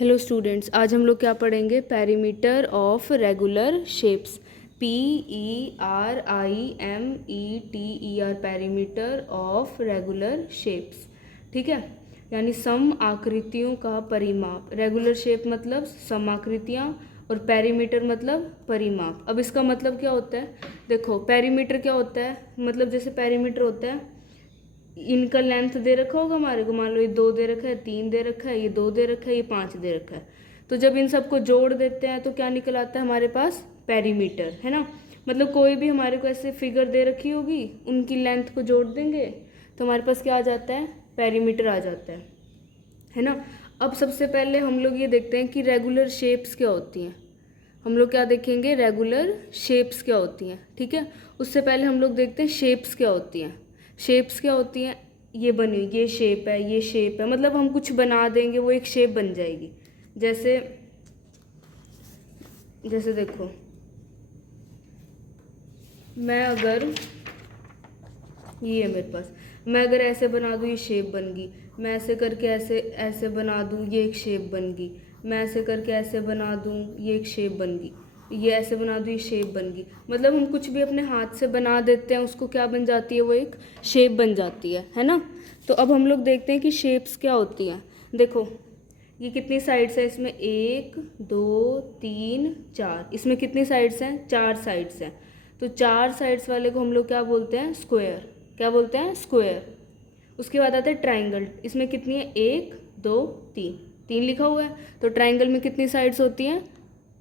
Hello students, आज हम लोग क्या पढ़ेंगे? Perimeter of regular shapes. PERIMETER, perimeter of regular shapes. ठीक है, यानी सम आकृतियों का परिमाप। रेगुलर शेप मतलब समाकृतियाँ और पेरीमीटर मतलब परिमाप। अब इसका मतलब क्या होता है? देखो, पेरीमीटर क्या होता है? मतलब जैसे पेरीमीटर होता है, इनका लेंथ दे रखा होगा हमारे को, मान लो ये 2 दे रखा है, 3 दे रखा है, ये 2 दे रखा है, ये 5 दे रखा है। तो जब इन सबको जोड़ देते हैं तो क्या निकल आता है हमारे पास? पेरीमीटर, है ना। मतलब कोई भी हमारे को ऐसे फिगर दे रखी होगी, उनकी लेंथ को जोड़ देंगे तो हमारे पास क्या आ जाता है? पेरीमीटर आ जाता है ना। अब सबसे पहले हम लोग ये देखते हैं कि रेगुलर शेप्स क्या होती हैं। हम लोग क्या देखेंगे? रेगुलर शेप्स क्या होती हैं। ठीक है, उससे पहले हम लोग देखते हैं शेप्स क्या होती हैं। शेप्स क्या होती हैं? ये बनी, ये शेप है, ये शेप है, मतलब हम कुछ बना देंगे वो एक शेप बन जाएगी। जैसे जैसे देखो, मैं अगर, ये है मेरे पास, मैं अगर ऐसे बना दूँ ये शेप बन गई। मैं ऐसे करके ऐसे ऐसे बना दूँ ये एक शेप बन गई। मैं ऐसे करके ऐसे बना दूँ ये एक शेप बन गई। ये ऐसे बना दूँ ये शेप बन गई। मतलब हम कुछ भी अपने हाथ से बना देते हैं, उसको क्या बन जाती है? वो एक शेप बन जाती है ना। तो अब हम लोग देखते हैं कि शेप्स क्या होती हैं। देखो, ये कितनी साइड्स है? इसमें 1 2 3 4। इसमें कितनी साइड्स हैं? 4 साइड्स हैं। तो 4 साइड्स वाले को हम लोग क्या बोलते हैं? स्क्वायर। क्या बोलते हैं? स्क्वायर। उसके बाद आता है ट्राइंगल। इसमें कितनी है? 1 2 3, 3 लिखा हुआ है। तो ट्राइंगल में कितनी साइड्स होती हैं?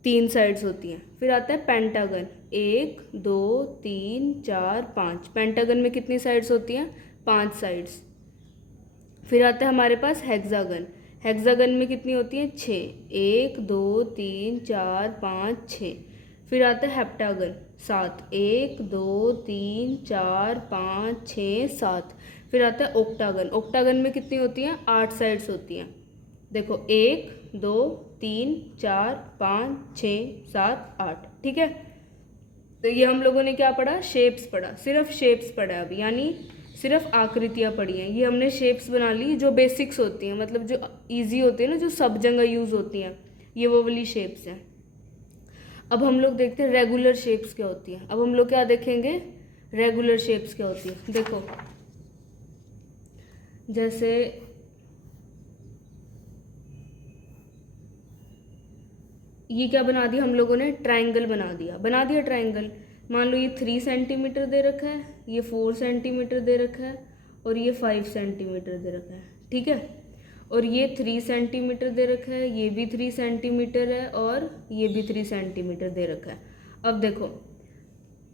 3 साइड्स होती हैं। फिर आता है पेंटागन। 1 2 3 4 5। पेंटागन में कितनी साइड्स होती हैं? 5 साइड्स। फिर आता है हमारे पास हेक्सागन। हेक्सागन में कितनी होती है? 6। 1 2 3 4 5 6। फिर आता है हेप्टागन। 7। 1 2 3 4 5 6 7। फिर आता है ओक्टागन। ओक्टागन में कितनी होती हैं? 8 साइड्स होती हैं। देखो, 1 2 3 4 5 6 7 8। ठीक है, तो ये हम लोगों ने क्या पढ़ा? शेप्स पढ़ा, सिर्फ शेप्स पढ़ा अभी, यानी सिर्फ आकृतियाँ पढ़ी हैं। ये हमने शेप्स बना ली जो बेसिक्स होती हैं, मतलब जो इजी होती है ना, जो सब जगह यूज़ होती हैं, ये वो वाली शेप्स हैं। अब हम लोग देखते हैं रेगुलर शेप्स क्या होती हैं। अब हम लोग क्या देखेंगे? रेगुलर शेप्स क्या होती है। देखो, जैसे ये क्या बना दिया हम लोगों ने? ट्राइंगल बना दिया ट्राइंगल। मान लो ये 3 सेंटीमीटर दे रखा है, ये 4 सेंटीमीटर दे रखा है, और ये 5 सेंटीमीटर दे रखा है। ठीक है, और ये 3 सेंटीमीटर दे रखा है, ये भी 3 सेंटीमीटर है, और ये भी 3 सेंटीमीटर दे रखा है। अब देखो,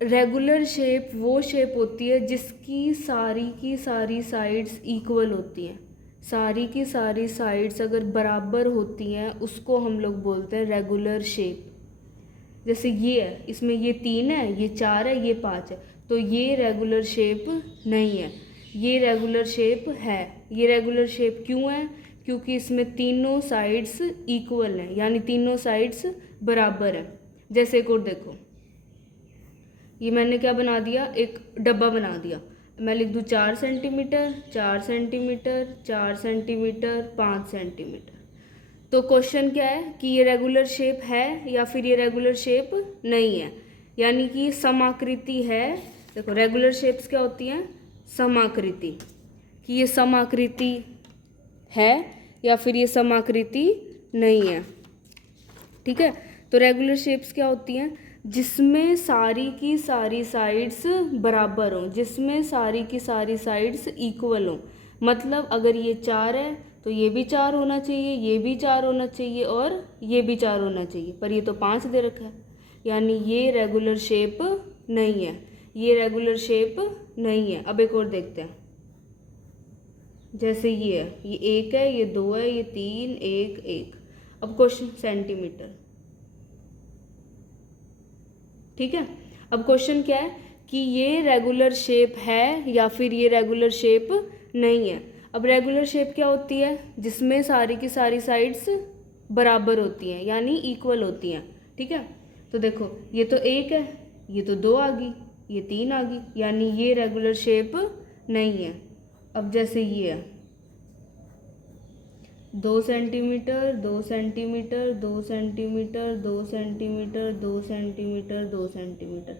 रेगुलर शेप वो शेप होती है जिसकी सारी की सारी साइड्स इक्वल होती हैं। सारी की सारी साइड्स अगर बराबर होती हैं उसको हम लोग बोलते हैं रेगुलर शेप। जैसे ये है, इसमें ये 3 है, ये 4 है, ये 5 है, तो ये रेगुलर शेप नहीं है, ये रेगुलर शेप है। ये रेगुलर शेप क्यों है? क्योंकि इसमें तीनों साइड्स इक्वल हैं, यानी तीनों साइड्स बराबर हैं। जैसे एक और देखो, ये मैंने क्या बना दिया? एक डब्बा बना दिया। मैं लिख दूँ 4 सेंटीमीटर 4 सेंटीमीटर 4 सेंटीमीटर 5 सेंटीमीटर। तो क्वेश्चन क्या है कि ये रेगुलर शेप है या फिर ये रेगुलर शेप नहीं है, यानी कि समाकृति है। देखो, रेगुलर शेप्स क्या होती हैं? समाकृति। कि ये समाकृति है या फिर ये समाकृति नहीं है। ठीक है, तो रेगुलर शेप्स क्या होती हैं? जिसमें सारी की सारी साइड्स बराबर हों, जिसमें सारी की सारी साइड्स इक्वल हों। मतलब अगर ये 4 है तो ये भी 4 होना चाहिए, ये भी 4 होना चाहिए, और ये भी 4 होना चाहिए, पर ये तो 5 दे रखा है, यानी ये रेगुलर शेप नहीं है। ये रेगुलर शेप नहीं है। अब एक और देखते हैं। जैसे ये है, ये 1 है, ये 2 है, ये 3 1 1। अब क्वेश्चन सेंटीमीटर। ठीक है, अब क्वेश्चन क्या है कि ये रेगुलर शेप है या फिर ये रेगुलर शेप नहीं है। अब रेगुलर शेप क्या होती है? जिसमें सारी की सारी साइड्स बराबर होती हैं, यानी इक्वल होती हैं। ठीक है, तो देखो, ये तो 1 है, ये तो 2 आ गई, ये 3 आ गई, यानी ये रेगुलर शेप नहीं है। अब जैसे ये है, 2 centimetre, 2 centimetre, 2 centimetre, 2 centimetre, 2 centimetre, 2 centimetre.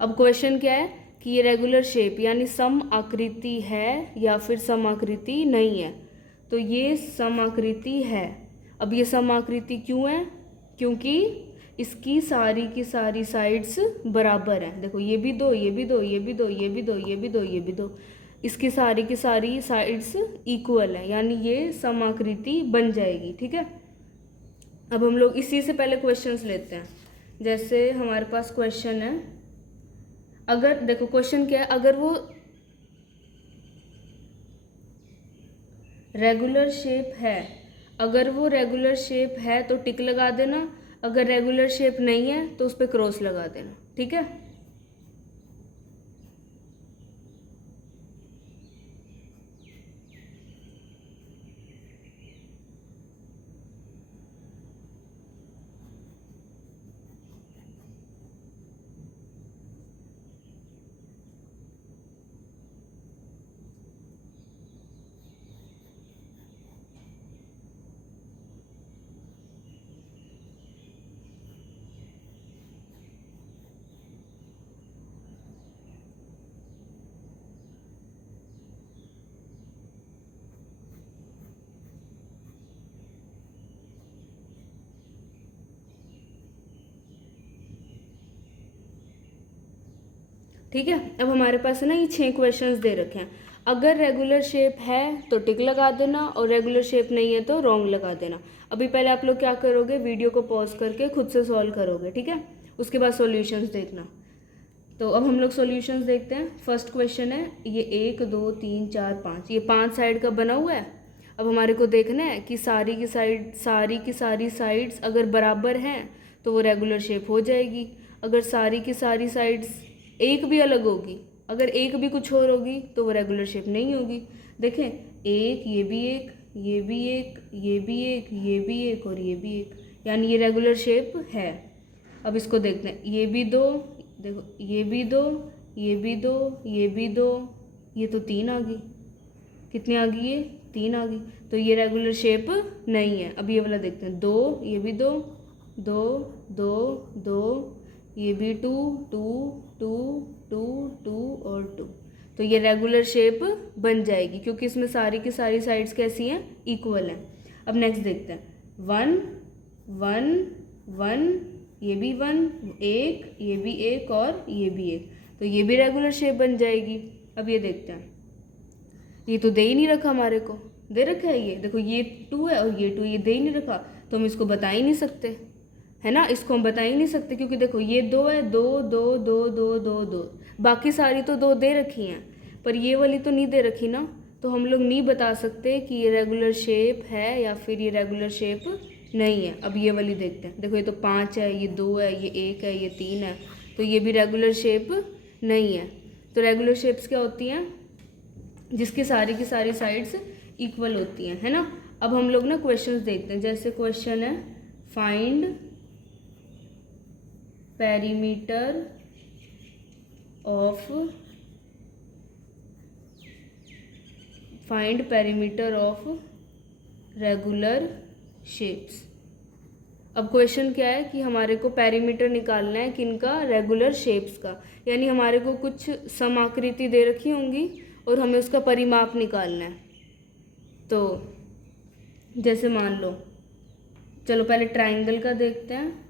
अब क्वेश्चन क्या है कि ये रेगुलर शेप यानी सम आकृति है या फिर सम आकृति नहीं है। तो ये सम आकृति है। अब ये सम आकृति क्यों है? क्योंकि इसकी सारी की सारी साइड्स बराबर हैं। देखो ये भी दो, ये भी दो, ये भी दो, ये भी दो, ये भी दो, ये भी दो, इसकी सारी की सारी साइड्स इक्वल है, यानी ये समाकृति बन जाएगी। ठीक है, अब हम लोग इसी से पहले क्वेश्चंस लेते हैं। जैसे हमारे पास क्वेश्चन है, अगर देखो क्वेश्चन क्या है, अगर वो रेगुलर शेप है, अगर वो रेगुलर शेप है तो टिक लगा देना, अगर रेगुलर शेप नहीं है तो उस पर क्रॉस लगा देना। ठीक है, ठीक है। अब हमारे पास है ना ये 6 क्वेश्चंस दे रखे हैं। अगर रेगुलर शेप है तो टिक लगा देना और रेगुलर शेप नहीं है तो रॉन्ग लगा देना। अभी पहले आप लोग क्या करोगे, वीडियो को पॉज करके खुद से सॉल्व करोगे। ठीक है, उसके बाद सॉल्यूशंस देखना। तो अब हम लोग सॉल्यूशंस देखते हैं। फर्स्ट क्वेश्चन है, ये 1 2 3 4 5, ये 5 साइड का बना हुआ है। अब हमारे को देखना है कि सारी की सारी साइड्स अगर बराबर हैं तो वो रेगुलर शेप हो जाएगी। अगर सारी की सारी साइड्स एक भी अलग होगी, अगर एक भी कुछ और होगी तो वो रेगुलर शेप नहीं होगी। देखें, एक, ये भी एक, ये भी एक, ये भी एक, ये भी एक और ये भी एक, यानी ये रेगुलर शेप है। अब इसको देखते हैं, ये भी दो, देखो ये भी दो, ये भी दो, ये भी दो, ये तो 3 आ गई। कितनी आ गई? ये 3 आ गई। तो ये रेगुलर शेप नहीं है। अब ये वाला देखते हैं, 2, ये भी दो, 2 2 2, ये भी 2 2 2 2 2 और 2। तो ये रेगुलर शेप बन जाएगी क्योंकि इसमें सारी की सारी साइड्स कैसी हैं? इक्वल हैं। अब नेक्स्ट देखते हैं, 1 1 1, ये भी 1, एक, ये भी एक और ये भी एक, तो ये भी रेगुलर शेप बन जाएगी। अब ये देखते हैं, ये तो दे ही नहीं रखा हमारे को, दे रखा है ये, देखो ये 2 है और ये 2, ये दे ही नहीं रखा, तो हम इसको बता ही नहीं सकते, है ना। इसको हम बता ही नहीं सकते क्योंकि देखो ये 2 है, 2 2 2 2 2 2, बाकी सारी तो 2 दे रखी हैं पर ये वाली तो नहीं दे रखी ना, तो हम लोग नहीं बता सकते कि ये रेगुलर शेप है या फिर ये रेगुलर शेप नहीं है। अब ये वाली देखते हैं, देखो ये तो 5 है, ये 2 है, ये 1 है, ये 3 है, तो ये भी रेगुलर शेप नहीं है। तो रेगुलर शेप्स क्या होती हैं? जिसकी सारी की सारी साइड्स इक्वल होती हैं, है ना। अब हम लोग ना क्वेश्चंस देखते हैं। जैसे क्वेश्चन है, find perimeter of regular shapes. अब क्वेश्चन क्या है कि हमारे को पेरीमीटर निकालना है किनका? रेगुलर शेप्स का, यानी हमारे को कुछ समाकृति दे रखी होंगी और हमें उसका परिमाप निकालना है। तो जैसे मान लो, चलो पहले ट्राइंगल का देखते हैं।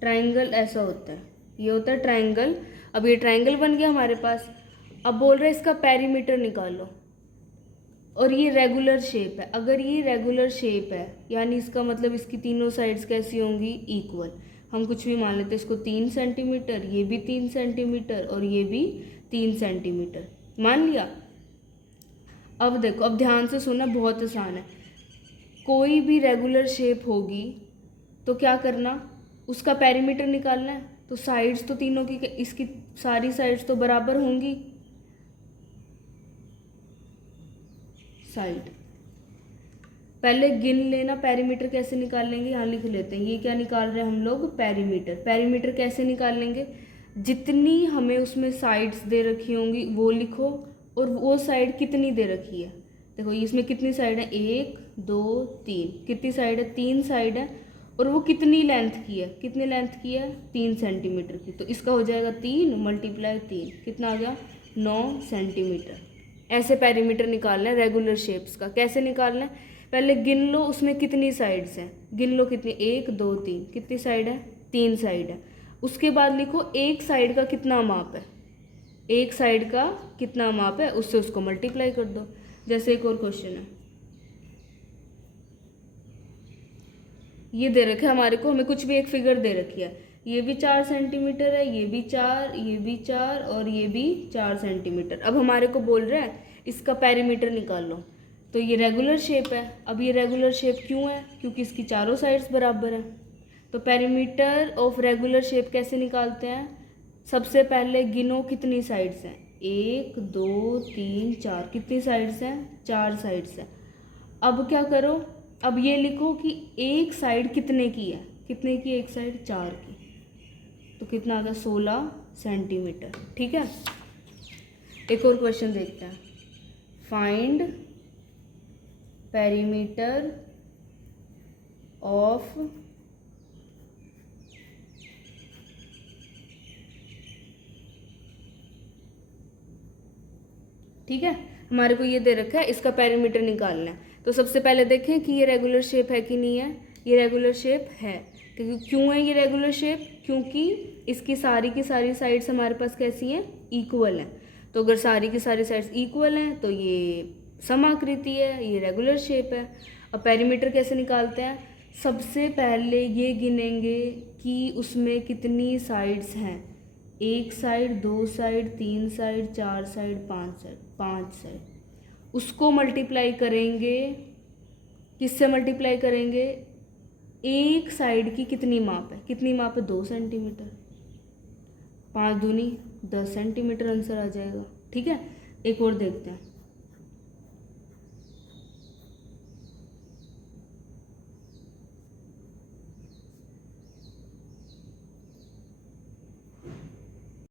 ट्राइंगल ऐसा होता है, ये होता है ट्राइंगल। अब ये ट्राइंगल बन गया हमारे पास। अब बोल रहे हैं इसका पेरीमीटर निकालो और ये रेगुलर शेप है। अगर ये रेगुलर शेप है यानी इसका मतलब इसकी तीनों साइड्स कैसी होंगी? इक्वल। हम कुछ भी मान लेते हैं, इसको 3 सेंटीमीटर, ये भी 3 सेंटीमीटर और ये भी 3 सेंटीमीटर मान लिया। अब देखो, अब ध्यान से सुनना, बहुत आसान है। कोई भी रेगुलर शेप होगी तो क्या करना? उसका पेरीमीटर निकालना है। तो साइड्स तो तीनों की, इसकी सारी साइड्स तो बराबर होंगी। साइड पहले गिन लेना, पेरीमीटर कैसे निकाल लेंगे यहाँ लिख लेते हैं। ये क्या निकाल रहे हैं हम लोग? पेरीमीटर। पेरीमीटर कैसे निकाल लेंगे? जितनी हमें उसमें साइड्स दे रखी होंगी वो लिखो और वो साइड कितनी दे रखी है, देखो इसमें कितनी साइड है, 1 2 3, कितनी साइड है, 3 साइड है। और वो कितनी लेंथ की है, कितनी लेंथ की है, 3 सेंटीमीटर की। तो इसका हो जाएगा 3 × 3, कितना आ गया, 9 सेंटीमीटर। ऐसे पेरीमीटर निकालना है रेगुलर शेप्स का। कैसे निकालना है, पहले गिन लो उसमें कितनी साइड्स हैं, गिन लो कितनी, 1 2 3, कितनी साइड है, 3 साइड है। उसके बाद लिखो एक साइड का कितना माप है, एक साइड का कितना माप है, उससे उसको मल्टीप्लाई कर दो। जैसे एक और क्वेश्चन है, ये दे रखा है हमारे को, हमें कुछ भी एक फिगर दे रखी है, ये भी 4 सेंटीमीटर है, ये भी 4, ये भी 4 और ये भी 4 सेंटीमीटर। अब हमारे को बोल रहा है इसका पेरीमीटर निकाल लो। तो ये रेगुलर शेप है। अब ये रेगुलर शेप क्यों है, क्योंकि इसकी चारों साइड्स बराबर हैं। तो पेरीमीटर ऑफ रेगुलर शेप कैसे निकालते हैं, सबसे पहले गिनो कितनी साइड्स हैं, 1 2 3 4, कितनी साइड्स हैं, 4 साइड्स हैं। अब क्या करो, अब ये लिखो कि एक साइड कितने की है, कितने की एक साइड, 4 की। तो कितना आ गया, 16 सेंटीमीटर। ठीक है, एक और क्वेश्चन देखते हैं। फाइंड पेरीमीटर ऑफ ठीक है, हमारे को ये दे रखा है, इसका पेरीमीटर निकालना है। तो सबसे पहले देखें कि ये रेगुलर शेप है कि नहीं है। ये रेगुलर शेप है। क्यों है ये रेगुलर शेप, क्योंकि इसकी सारी की सारी साइड्स हमारे पास कैसी हैं, इक्वल हैं। तो अगर सारी की सारी साइड्स इक्वल हैं तो ये समाकृति है, ये रेगुलर शेप है। अब पेरीमीटर कैसे निकालते हैं, सबसे पहले ये गिनेंगे कि उसमें कितनी साइड्स हैं, 1 side, 2 side, 3 side, 4 side, 5 side, 5 side. उसको मल्टीप्लाई करेंगे, किससे मल्टीप्लाई करेंगे, एक साइड की कितनी माप है, कितनी माप है, 2 सेंटीमीटर, 5 दूनी 10 सेंटीमीटर आंसर आ जाएगा। ठीक है, एक और देखते हैं।